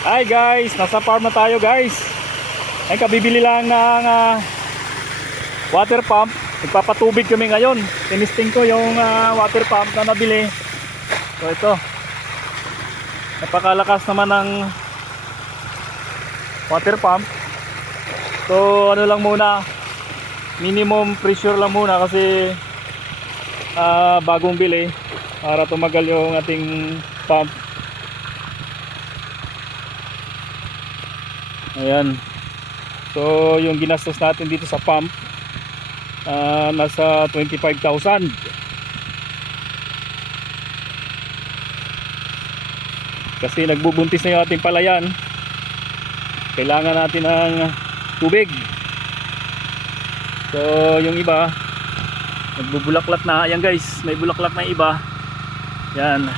Hi guys, nasa farm na tayo guys. Ay kabibili lang ng water pump. Nagpapatubig kami ngayon. Tinisting ko yung water pump na nabili. So ito. Napakalakas naman ng water pump. So ano lang muna, minimum pressure lang muna kasi bagong bili para tumagal yung ating pump. Ayan. So yung ginastos natin dito sa pump nasa 25,000. Kasi nagbubuntis na yung ating palayan. Kailangan natin ng tubig. So yung iba nagbubulaklak na. Ayan guys, may bulaklak na iba. Yan.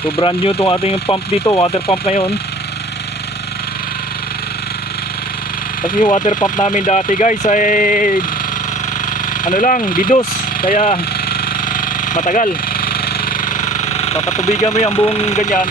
So brand new itong ating pump dito, water pump ngayon. Kasi yung water pump namin dati guys ay ano lang, bidos. Kaya matagal. Papatubigan mo yung buong ganyan.